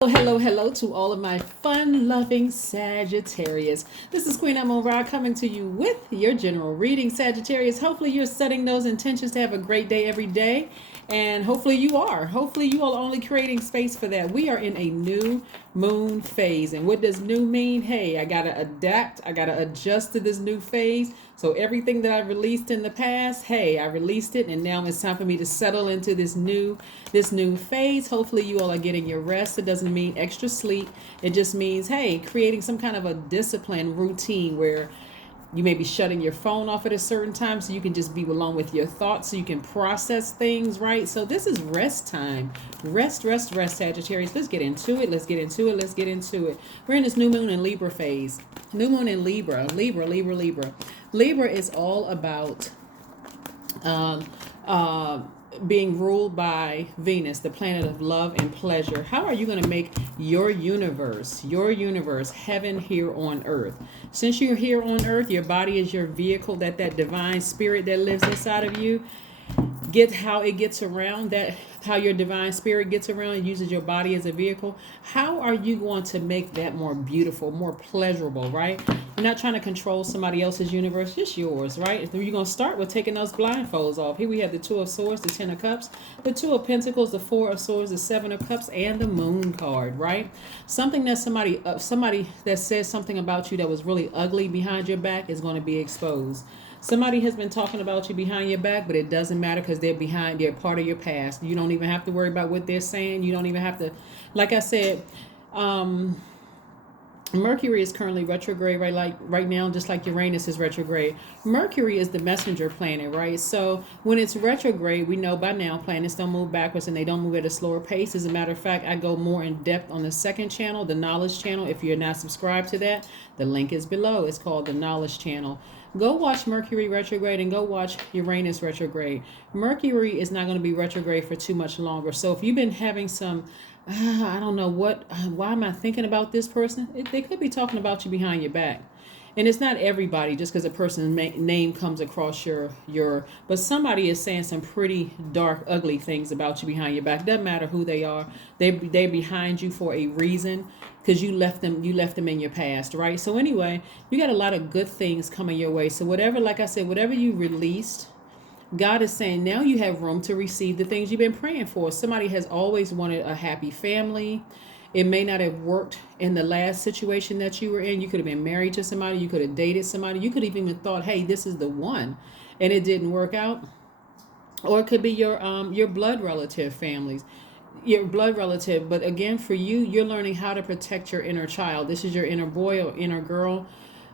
Hello, hello to all of my fun-loving Sagittarius. This is Queen Amun Ra coming to you with your general reading, Sagittarius. Hopefully you're setting those intentions to have a great day every day, and hopefully you are. Hopefully you are only creating space for that. We are in a new moon phase, and what does new mean? Hey, I gotta adapt. I gotta adjust to this new phase. So everything that I released in the past, hey, I released it, and now it's time for me to settle into this new phase. Hopefully you all are getting your rest. It doesn't mean extra sleep. It just means, hey, creating some kind of a discipline routine where you may be shutting your phone off at a certain time so you can just be alone with your thoughts so you can process things, right? So this is rest time. Rest, rest, rest, Sagittarius. Let's get into it. Let's get into it. Let's get into it. We're in this new moon in Libra phase. New moon in Libra. Libra. Libra is all about um, uh, being ruled by Venus, the planet of love and pleasure. How are you going to make your universe, heaven here on earth? Since you're here on earth, your body is your vehicle, that divine spirit that lives inside of you. Get how it gets around, that how your divine spirit gets around and uses your body as a vehicle. How are you going to make that more beautiful, more pleasurable, right? You're not trying to control somebody else's universe, just yours, right? You're going to start with taking those blindfolds off. Here we have the Two of Swords, the Ten of Cups, the Two of Pentacles, the Four of Swords, the Seven of Cups, and the Moon card, right? Something that somebody that says something about you that was really ugly behind your back is going to be exposed. Somebody has been talking about you behind your back, but it doesn't matter because they're part of your past. You don't even have to worry about what they're saying. You don't even have to, like I said, Mercury is currently retrograde right now, just like Uranus is retrograde. Mercury is the messenger planet, right? So when it's retrograde, we know by now planets don't move backwards and they don't move at a slower pace. As a matter of fact, I go more in depth on the second channel, the knowledge channel. If you're not subscribed to that, the link is below. It's called the knowledge channel. Go watch Mercury retrograde and go watch Uranus retrograde. Mercury is not going to be retrograde for too much longer. So if you've been having some, I don't know why am I thinking about this person? They could be talking about you behind your back. And it's not everybody, just because a person's name comes across but somebody is saying some pretty dark, ugly things about you behind your back. Doesn't matter who they are. They're behind you for a reason, because you left them in your past, right? So anyway, you got a lot of good things coming your way. So whatever, like I said, whatever you released, God is saying now you have room to receive the things you've been praying for. Somebody has always wanted a happy family. It may not have worked in the last situation that you were in. You could have been married to somebody. You could have dated somebody. You could have even thought, hey, this is the one, and it didn't work out. Or it could be your blood relative families, your blood relative. But again, for you, you're learning how to protect your inner child. This is your inner boy or inner girl.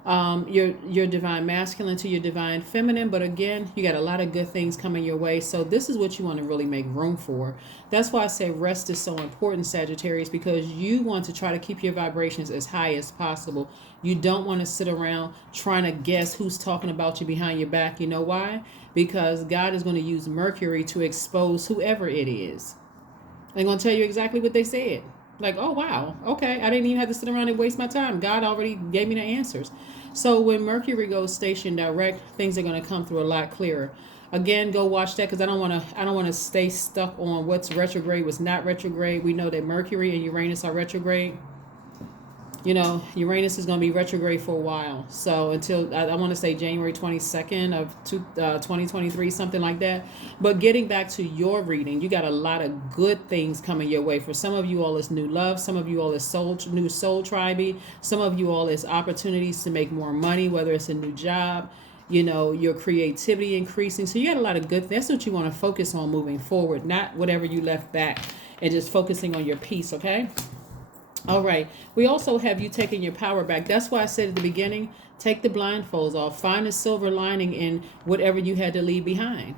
Your divine masculine to your divine feminine. But again, you got a lot of good things coming your way. So this is what you want to really make room for. That's why I say rest is so important, Sagittarius, because you want to try to keep your vibrations as high as possible. You don't want to sit around trying to guess who's talking about you behind your back. You know why? Because God is going to use Mercury to expose whoever it is. They're going to tell you exactly what they said. Like, oh, wow. Okay. I didn't even have to sit around and waste my time. God already gave me the answers. So when Mercury goes station direct, things are going to come through a lot clearer. Again, go watch that, because I don't want to stay stuck on what's retrograde, what's not retrograde. We know that Mercury and Uranus are retrograde. Uranus is going to be retrograde for a while. So until, I want to say January 22nd of 2023, something like that. But getting back to your reading, you got a lot of good things coming your way. For some of you all, it's new love. Some of you all, it's new soul tribe. Some of you all, it's opportunities to make more money, whether it's a new job, your creativity increasing. So you got a lot of good. That's what you want to focus on moving forward, not whatever you left back, and just focusing on your peace, okay? All right. We also have you taking your power back. That's why I said at the beginning, take the blindfolds off. Find a silver lining in whatever you had to leave behind,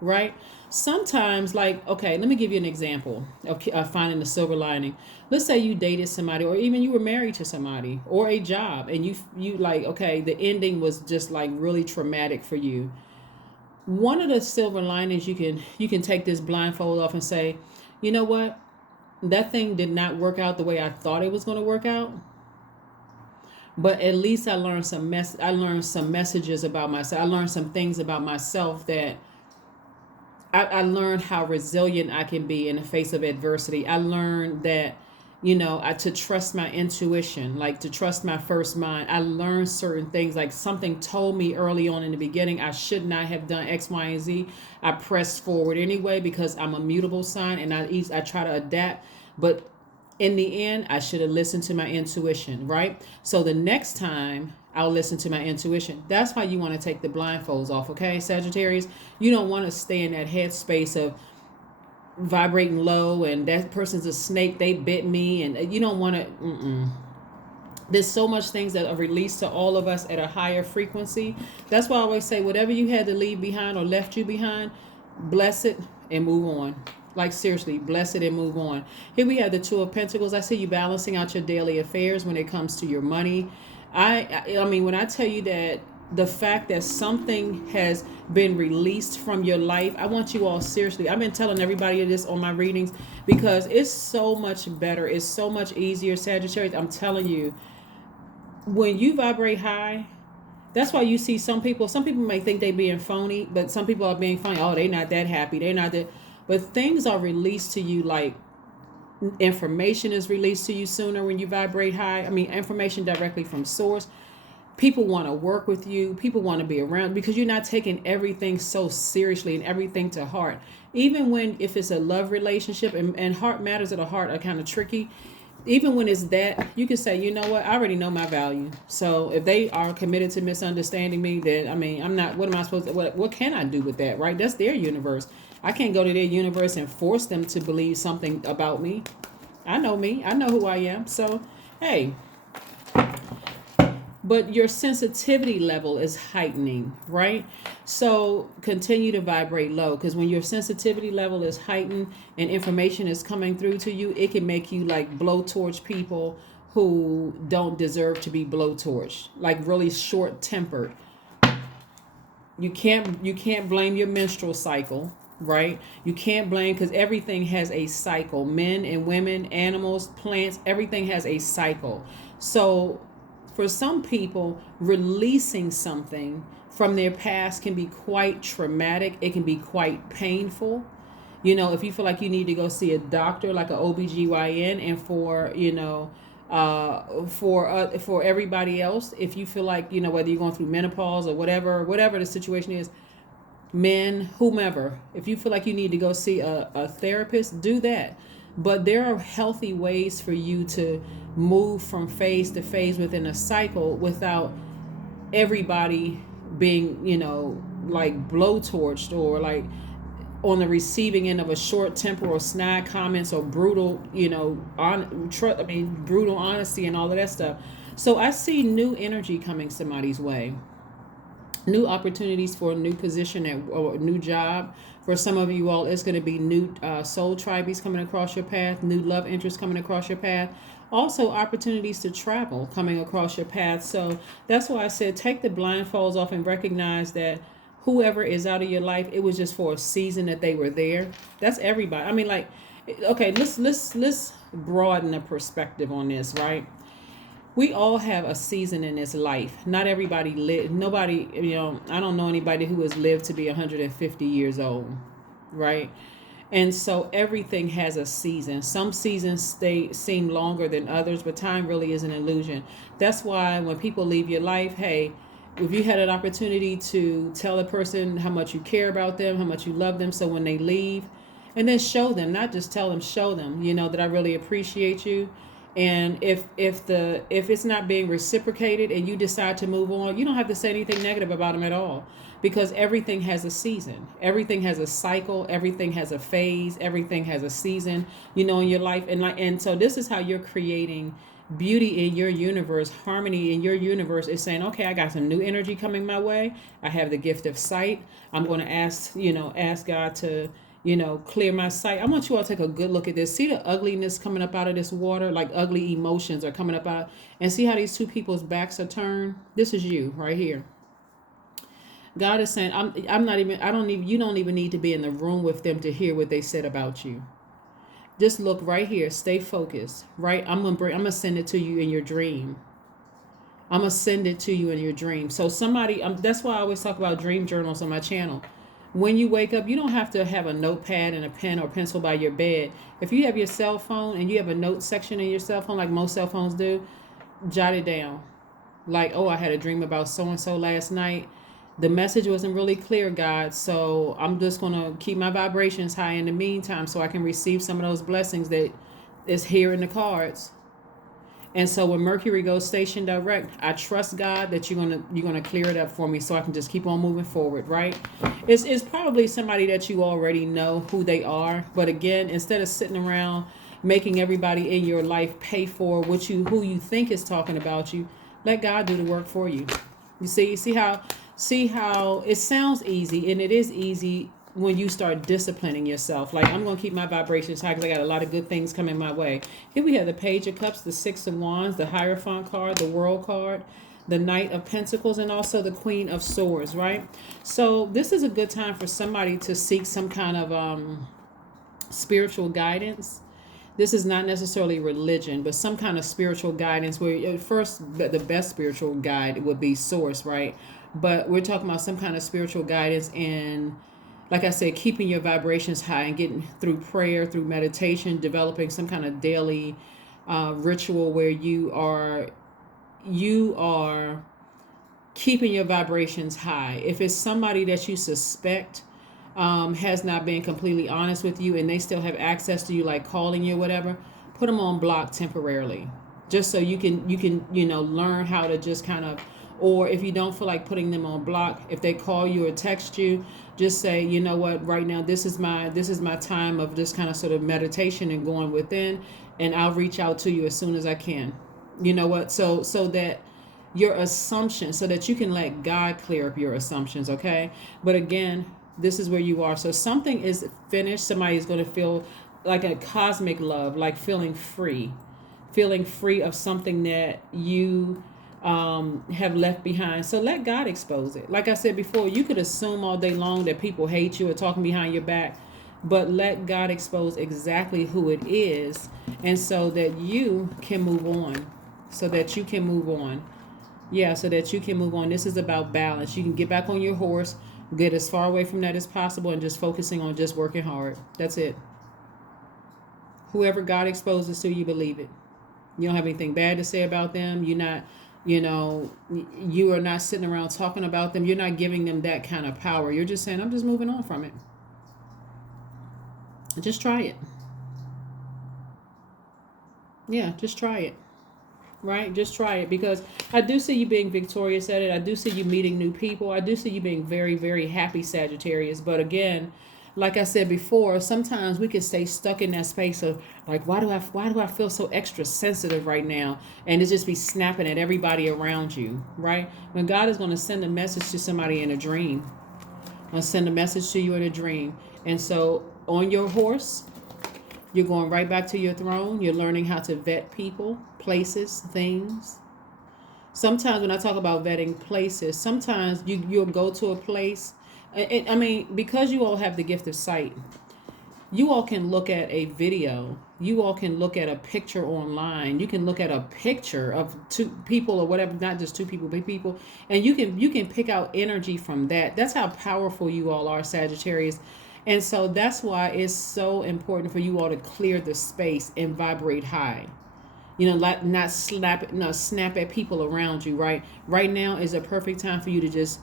right? Sometimes, okay, let me give you an example of finding the silver lining. Let's say you dated somebody, or even you were married to somebody, or a job, and you okay, the ending was just really traumatic for you. One of the silver linings, you can take this blindfold off and say, you know what? That thing did not work out the way I thought it was going to work out. But at least I learned some messages about myself. I learned some things about myself that I learned how resilient I can be in the face of adversity. I learned that to trust my intuition, like to trust my first mind. I learned certain things, like something told me early on in the beginning I should not have done X, Y, and Z. I pressed forward anyway because I'm a mutable sign, and I try to adapt. But in the end, I should have listened to my intuition, right? So the next time I'll listen to my intuition. That's why you want to take the blindfolds off, okay, Sagittarius? You don't want to stay in that headspace of vibrating low and that person's a snake, they bit me, and you don't want to. There's so much things that are released to all of us at a higher frequency. That's why I always say, whatever you had to leave behind or left you behind, bless it and move on. Like, seriously, bless it and move on. Here we have the Two of Pentacles. I see you balancing out your daily affairs when it comes to your money. I mean, when I tell you that the fact that something has been released from your life, I want you all, seriously, I've been telling everybody this on my readings because it's so much better. It's so much easier, Sagittarius. I'm telling you, when you vibrate high, that's why you see some people may think they being phony, but some people are being funny. Oh, they're not that happy. They're not that. But things are released to you, like information is released to you sooner when you vibrate high. I mean, information directly from source. People want to work with you. People want to be around because you're not taking everything so seriously and everything to heart. Even if it's a love relationship, and heart matters of the heart are kind of tricky. Even when it's that, you can say, you know what, I already know my value. So if they are committed to misunderstanding me, then, I mean, I'm not, what am I supposed to, what can I do with that, right? That's their universe. I can't go to their universe and force them to believe something about me. I know me. I know who I am. So, hey. But your sensitivity level is heightening, right? So continue to vibrate low, because when your sensitivity level is heightened and information is coming through to you, it can make you like blowtorch people who don't deserve to be blowtorched, like really short-tempered. You can't blame your menstrual cycle, right? You can't blame, because everything has a cycle. Men and women, animals, plants, everything has a cycle. So for some people, releasing something from their past can be quite traumatic. It can be quite painful. If you feel like you need to go see a doctor, like an OBGYN, and for everybody else, if you feel like, whether you're going through menopause or whatever the situation is, men, whomever, if you feel like you need to go see a therapist, do that. But there are healthy ways for you to move from phase to phase within a cycle without everybody being, like blowtorched or like on the receiving end of a short temporal snide comments or brutal, brutal honesty and all of that stuff. So I see new energy coming somebody's way. New opportunities for a new position or a new job. For some of you all, it's going to be new soul tribes coming across your path, new love interests coming across your path. Also, opportunities to travel coming across your path. So that's why I said take the blindfolds off and recognize that whoever is out of your life, it was just for a season that they were there. That's everybody. I mean, like, okay, let's broaden the perspective on this, right? We all have a season in this life. Not everybody nobody, I don't know anybody who has lived to be 150 years old, right? And so everything has a season. Some seasons seem longer than others, but time really is an illusion. That's why when people leave your life, hey, if you had an opportunity to tell a person how much you care about them, how much you love them, so when they leave, and then show them, not just tell them, show them, that I really appreciate you. And if it's not being reciprocated and you decide to move on, you don't have to say anything negative about them at all, because everything has a season, everything has a cycle, everything has a phase, everything has a season, in your life. And so this is how you're creating beauty in your universe, harmony in your universe. Is saying, okay, I got some new energy coming my way. I have the gift of sight. I'm going to ask God to clear my sight. I want you all to take a good look at this. See the ugliness coming up out of this water, like ugly emotions are coming up out, and see how these two people's backs are turned. This is you right here. God is saying, you don't even need to be in the room with them to hear what they said about you. Just look right here. Stay focused, right? I'm gonna send it to you in your dream. So somebody, that's why I always talk about dream journals on my channel. When you wake up, you don't have to have a notepad and a pen or pencil by your bed. If you have your cell phone and you have a note section in your cell phone, like most cell phones do, jot it down. Like, oh, I had a dream about so and so last night. The message wasn't really clear, God, so I'm just going to keep my vibrations high in the meantime so I can receive some of those blessings that is here in the cards. And so when Mercury goes station direct, I trust God that you're gonna clear it up for me so I can just keep on moving forward, right? It's probably somebody that you already know who they are, but again, instead of sitting around making everybody in your life pay for who you think is talking about you, let God do the work for you. You see how it sounds easy, and it is easy when you start disciplining yourself. Like, I'm going to keep my vibrations high because I got a lot of good things coming my way. Here we have the Page of Cups, the Six of Wands, the Hierophant card, the World card, the Knight of Pentacles, and also the Queen of Swords, right? So this is a good time for somebody to seek some kind of spiritual guidance. This is not necessarily religion, but some kind of spiritual guidance where at first the best spiritual guide would be Source, right? But we're talking about some kind of spiritual guidance in, like I said, keeping your vibrations high and getting through prayer, through meditation, developing some kind of daily ritual where you are keeping your vibrations high. If it's somebody that you suspect has not been completely honest with you and they still have access to you, like calling you or whatever, put them on block temporarily, just so you can learn how to just kind of, or if you don't feel like putting them on block, if they call you or text you, just say, you know what, right now this is my time of just kind of sort of meditation and going within, and I'll reach out to you as soon as I can. You know what? So that your assumptions, so that you can let God clear up your assumptions, okay? But again, this is where you are. So something is finished. Somebody is going to feel like a cosmic love, like feeling free of something that you have left behind. So let God expose it. Like I said before, you could assume all day long that people hate you or talking behind your back, but let God expose exactly who it is, and so that you can move on. Yeah, so that you can move on. This is about balance. You can get back on your horse, get as far away from that as possible, and just focusing on just working hard. That's it. Whoever God exposes to, you believe it. You don't have anything bad to say about them. You're not, you are not sitting around talking about them. You're not giving them that kind of power. You're just saying, I'm just moving on from it. Just try it. Yeah, just try it. Right? Just try it, because I do see you being victorious at it. I do see you meeting new people. I do see you being very, very happy, Sagittarius. But again, like I said before, sometimes we can stay stuck in that space of like, why do I feel so extra sensitive right now? And it just be snapping at everybody around you, right? When God is going to send a message to somebody in a dream, I'll send a message to you in a dream. And so on your horse, you're going right back to your throne. You're learning how to vet people, places, things. Sometimes when I talk about vetting places, sometimes you'll go to a place. I mean, because you all have the gift of sight, you all can look at a video. You all can look at a picture online. You can look at a picture of two people or whatever, not just two people, but people. And you can pick out energy from that. That's how powerful you all are, Sagittarius. And so that's why it's so important for you all to clear the space and vibrate high. Not snap at people around you, right? Right now is a perfect time for you to just,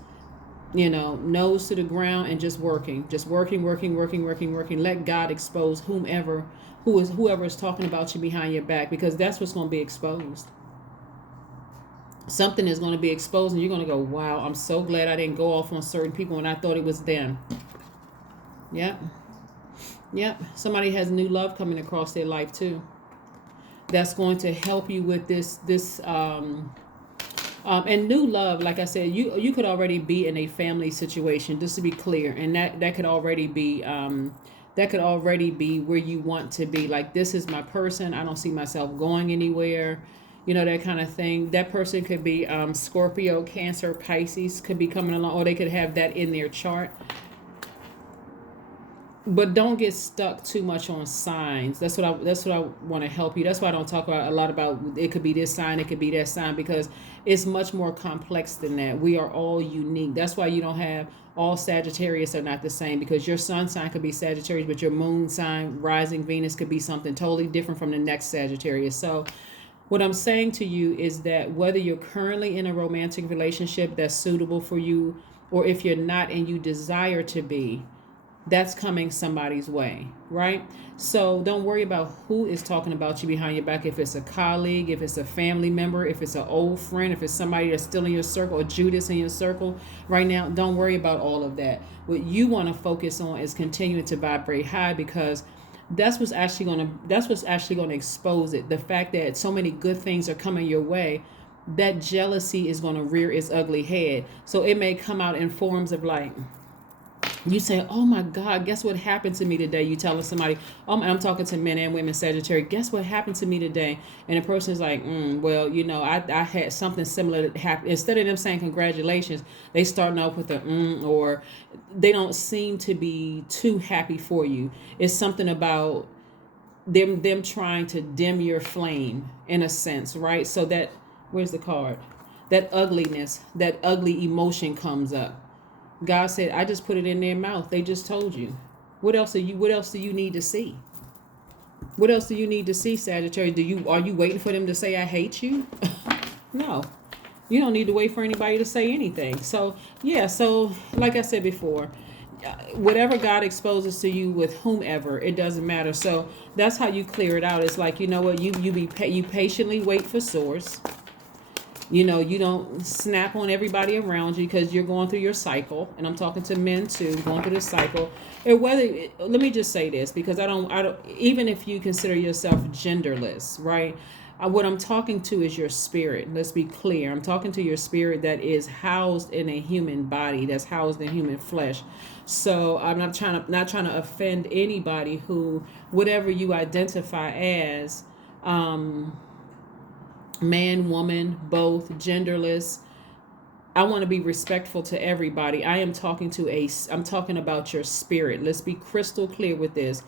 nose to the ground and just working. Just working. Let God expose whoever is talking about you behind your back, because that's what's going to be exposed. Something is going to be exposed and you're going to go, wow, I'm so glad I didn't go off on certain people when I thought it was them. Yep. Somebody has new love coming across their life too. That's going to help you with this and new love. Like I said, you could already be in a family situation, just to be clear, and that could already be where you want to be. Like, this is my person. I don't see myself going anywhere. That kind of thing. That person could be Scorpio, Cancer, Pisces could be coming along, or they could have that in their chart. but don't get stuck too much on signs. That's what I want to help you. That's why I don't talk about a lot about it could be this sign, it could be that sign, because it's much more complex than that. We are all unique. That's why you don't have all Sagittarius are not the same, because your sun sign could be Sagittarius, but your moon sign, rising Venus, could be something totally different from the next Sagittarius. So what I'm saying to you is that whether you're currently in a romantic relationship that's suitable for you, or if you're not and you desire to be, that's coming somebody's way, right? So don't worry about who is talking about you behind your back. If it's a colleague, if it's a family member, if it's an old friend, if it's somebody that's still in your circle, or Judas in your circle right now, don't worry about all of that. What you want to focus on is continuing to vibrate high, because that's what's actually going to expose it. The fact that so many good things are coming your way, that jealousy is going to rear its ugly head. So it may come out in forms of like, you say, oh my God, guess what happened to me today? You telling somebody, I'm talking to men and women, Sagittarius, guess what happened to me today? And the person is like, well, I had something similar that happened. Instead of them saying congratulations, they starting off with a or they don't seem to be too happy for you. It's something about them trying to dim your flame in a sense, right? So that, where's the card? That ugliness, that ugly emotion comes up. God said, I just put it in their mouth. They just told you. What else do you need to see? What else do you need to see, Sagittarius? Are you waiting for them to say I hate you? No. You don't need to wait for anybody to say anything. So, yeah, so like I said before, whatever God exposes to you with whomever, it doesn't matter. So that's how you clear it out. It's like, you know what, you patiently wait for source. You don't snap on everybody around you, because you're going through your cycle, and I'm talking to men too, going through the cycle. And let me just say this, because I don't, even if you consider yourself genderless, right? What I'm talking to is your spirit. Let's be clear. I'm talking to your spirit that is housed in a human body, that's housed in human flesh. So I'm not trying to offend anybody who, whatever you identify as, man, woman, both, genderless. I want to be respectful to everybody. I'm talking about your spirit. Let's be crystal clear with this.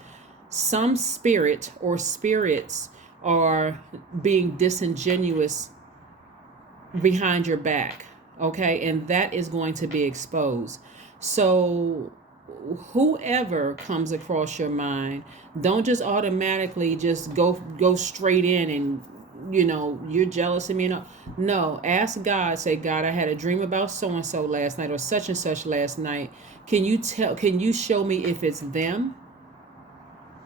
Some spirit or spirits are being disingenuous behind your back, okay? And that is going to be exposed. So whoever comes across your mind, don't just automatically just go straight in and you're jealous of me. No, ask God, say, God, I had a dream about so-and-so last night, or such and such last night. Can you show me if it's them?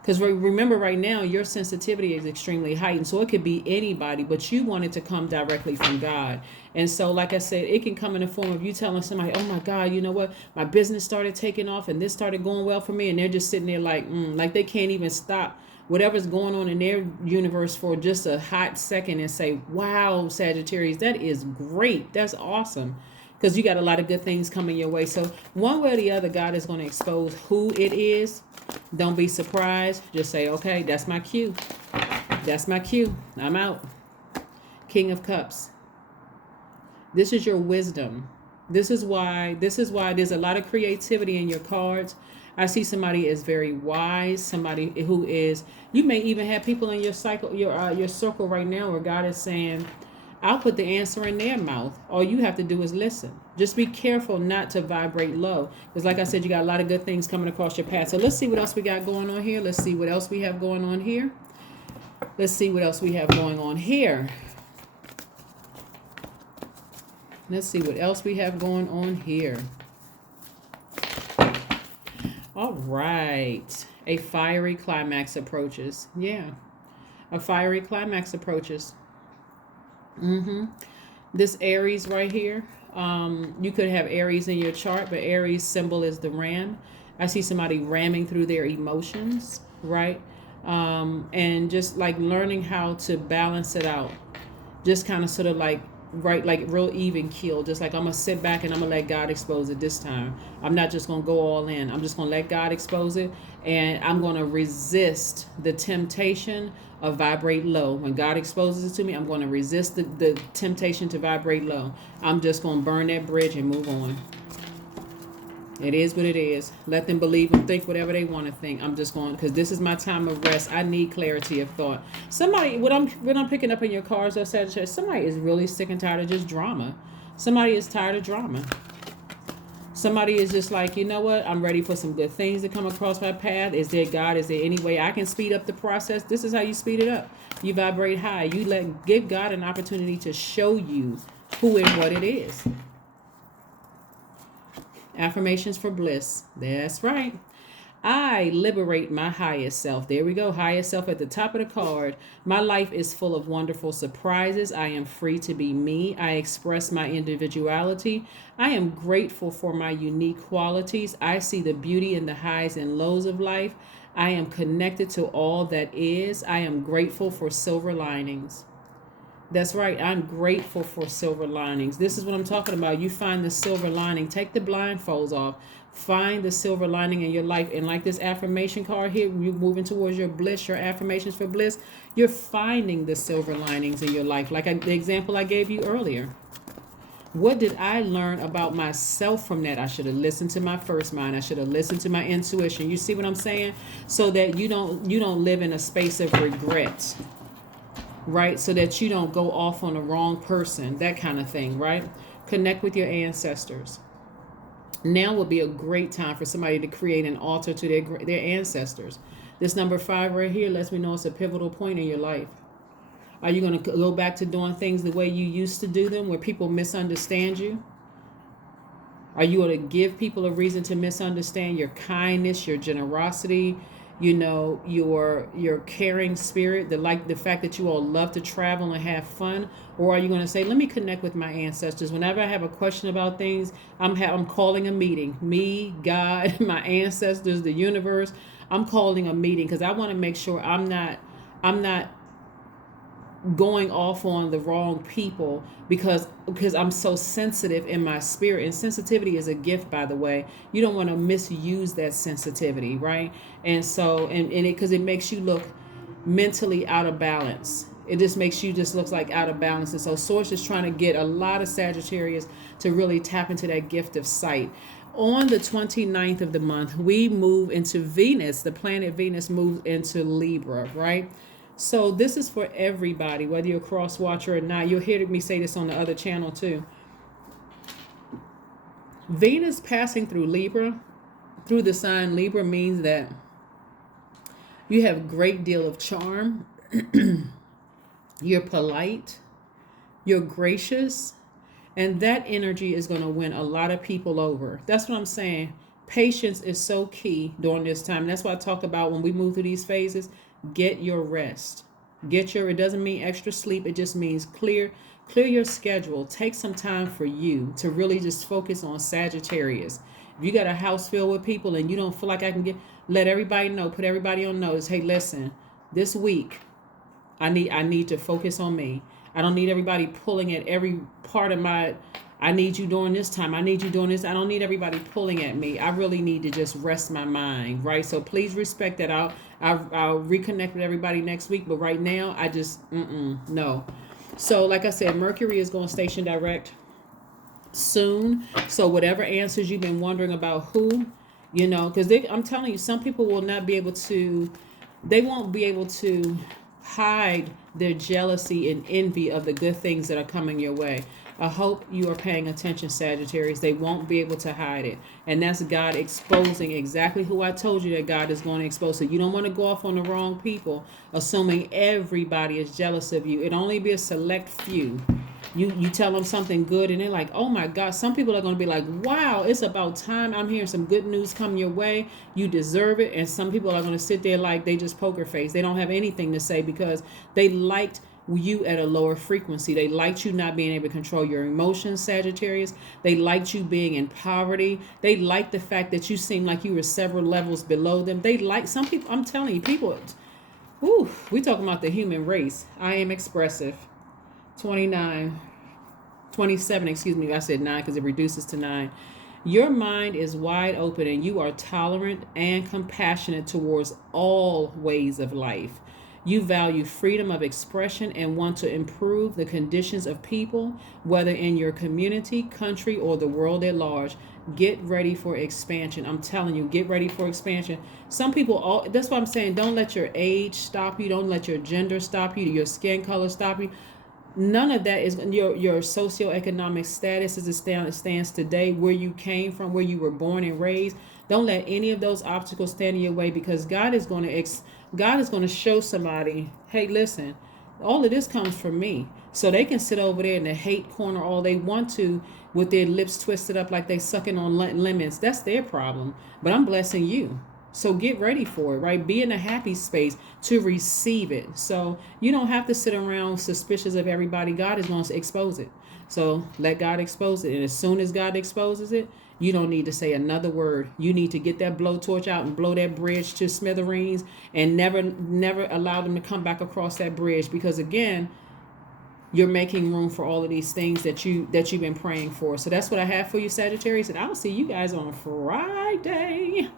Because remember, right now, your sensitivity is extremely heightened. So it could be anybody, but you want it to come directly from God. And so, like I said, it can come in the form of you telling somebody, oh my God, you know what? My business started taking off and this started going well for me. And they're just sitting there like they can't even stop whatever's going on in their universe for just a hot second and say, wow, Sagittarius, that is great. That's awesome. Because you got a lot of good things coming your way. So one way or the other, God is going to expose who it is. Don't be surprised. Just say, okay, that's my cue. That's my cue. I'm out. King of Cups. This is your wisdom. This is why there's a lot of creativity in your cards. I see somebody is very wise, somebody who is, you may even have people in your cycle, your circle right now where God is saying, I'll put the answer in their mouth. All you have to do is listen. Just be careful not to vibrate low. Because like I said, you got a lot of good things coming across your path. So let's see what else we got going on here. Let's see what else we have going on here. Let's see what else we have going on here. Let's see what else we have going on here. All right. A fiery climax approaches. Yeah. A fiery climax approaches. This Aries right here. You could have Aries in your chart, but Aries symbol is the ram. I see somebody ramming through their emotions, right? And just like learning how to balance it out. Just kind of sort of like, right, like real even keel. Just like I'm going to sit back and I'm going to let God expose it this time. I'm not just going to go all in. I'm just going to let God expose it. And I'm going to resist the temptation of vibrate low. When God exposes it to me, I'm going to resist the temptation to vibrate low. I'm just going to burn that bridge and move on. It is what it is. Let them believe and think whatever they want to think. I'm just going because this is my time of rest. I need clarity of thought. Somebody, what I'm picking up in your cards, though, Sagittarius, somebody is really sick and tired of just drama. Somebody is tired of drama. Somebody is just like, you know what? I'm ready for some good things to come across my path. Is there God? Is there any way I can speed up the process? This is how you speed it up. You vibrate high. You give God an opportunity to show you who and what it is. Affirmations for bliss. That's right. I liberate my highest self. There we go. Highest self at the top of the card. My life is full of wonderful surprises. I am free to be me. I express my individuality. I am grateful for my unique qualities. I see the beauty in the highs and lows of life. I am connected to all that is. I am grateful for silver linings. That's right. I'm grateful for silver linings. This is what I'm talking about. You find the silver lining. Take the blindfolds off. Find the silver lining in your life. And like this affirmation card here, you're moving towards your bliss, your affirmations for bliss. You're finding the silver linings in your life. Like the example I gave you earlier. What did I learn about myself from that? I should have listened to my first mind. I should have listened to my intuition. You see what I'm saying? So that you don't live in a space of regret. Right? So that you don't go off on the wrong person, that kind of thing, right? Connect with your ancestors. Now would be a great time for somebody to create an altar to their ancestors. This number 5 right here lets me know it's a pivotal point in your life. Are you going to go back to doing things the way you used to do them, where people misunderstand you? Are you going to give people a reason to misunderstand your kindness, your generosity, your caring spirit, the fact that you all love to travel and have fun? Or are you going to say, let me connect with my ancestors? Whenever I have a question about things, I'm calling a meeting. Me, God, my ancestors, the universe. I'm calling a meeting because I want to make sure I'm not going off on the wrong people because I'm so sensitive in my spirit. And sensitivity is a gift, by the way. You don't want to misuse that sensitivity, right? And so and it because it makes you look mentally out of balance. It just makes you just looks like out of balance. And so Source is trying to get a lot of Sagittarius to really tap into that gift of sight. On the 29th of the month, we move into Venus. The planet Venus moves into Libra, right? So this is for everybody, whether you're a cross watcher or not. You'll hear me say this on the other channel too. Venus passing through Libra, through the sign Libra, means that you have a great deal of charm. You're polite. You're gracious. And that energy is going to win a lot of people over. That's what I'm saying. Patience is so key during this time. That's why I talk about when we move through these phases. Get your rest. It doesn't mean extra sleep. It just means clear your schedule. Take some time for you to really just focus on Sagittarius. If you got a house filled with people and you don't feel like let everybody know, put everybody on notice. Hey, listen, this week, I need to focus on me. I don't need everybody pulling at every part of I need you during this time. I need you doing this. I don't need everybody pulling at me. I really need to just rest my mind, right? So please respect that. I'll reconnect with everybody next week. But right now, I just, no. So like I said, Mercury is going station direct soon. So whatever answers you've been wondering about who, because I'm telling you, some people will not be able to, they won't be able to hide their jealousy and envy of the good things that are coming your way. I hope you are paying attention, Sagittarius. They won't be able to hide it. And that's God exposing exactly who I told you that God is going to expose. So you don't want to go off on the wrong people, assuming everybody is jealous of you. It only be a select few. You tell them something good and they're like, oh my God. Some people are going to be like, wow, it's about time. I'm hearing some good news come your way. You deserve it. And some people are going to sit there like they just poker face. They don't have anything to say because they liked you at a lower frequency. They liked you not being able to control your emotions, Sagittarius. They liked you being in poverty. They liked the fact that you seemed like you were several levels below them. They like some people. I'm telling you, people. We talking about the human race. I am expressive. 27, excuse me. I said 9 because it reduces to 9. Your mind is wide open and you are tolerant and compassionate towards all ways of life. You value freedom of expression and want to improve the conditions of people, whether in your community, country, or the world at large. Get ready for expansion. I'm telling you, get ready for expansion. Some people, that's what I'm saying. Don't let your age stop you. Don't let your gender stop you. Your skin color stop you. None of that is your socioeconomic status as it stands today, where you came from, where you were born and raised. Don't let any of those obstacles stand in your way, because God is going to show somebody, hey, listen, all of this comes from me. So they can sit over there in the hate corner all they want to, with their lips twisted up like they sucking on lemons. That's their problem. But I'm blessing you. So get ready for it, right? Be in a happy space to receive it. So you don't have to sit around suspicious of everybody. God is going to expose it. So let God expose it. And as soon as God exposes it, you don't need to say another word. You need to get that blowtorch out and blow that bridge to smithereens, and never allow them to come back across that bridge, because again, you're making room for all of these things that you've been praying for. So that's what I have for you, Sagittarius, and I'll see you guys on Friday.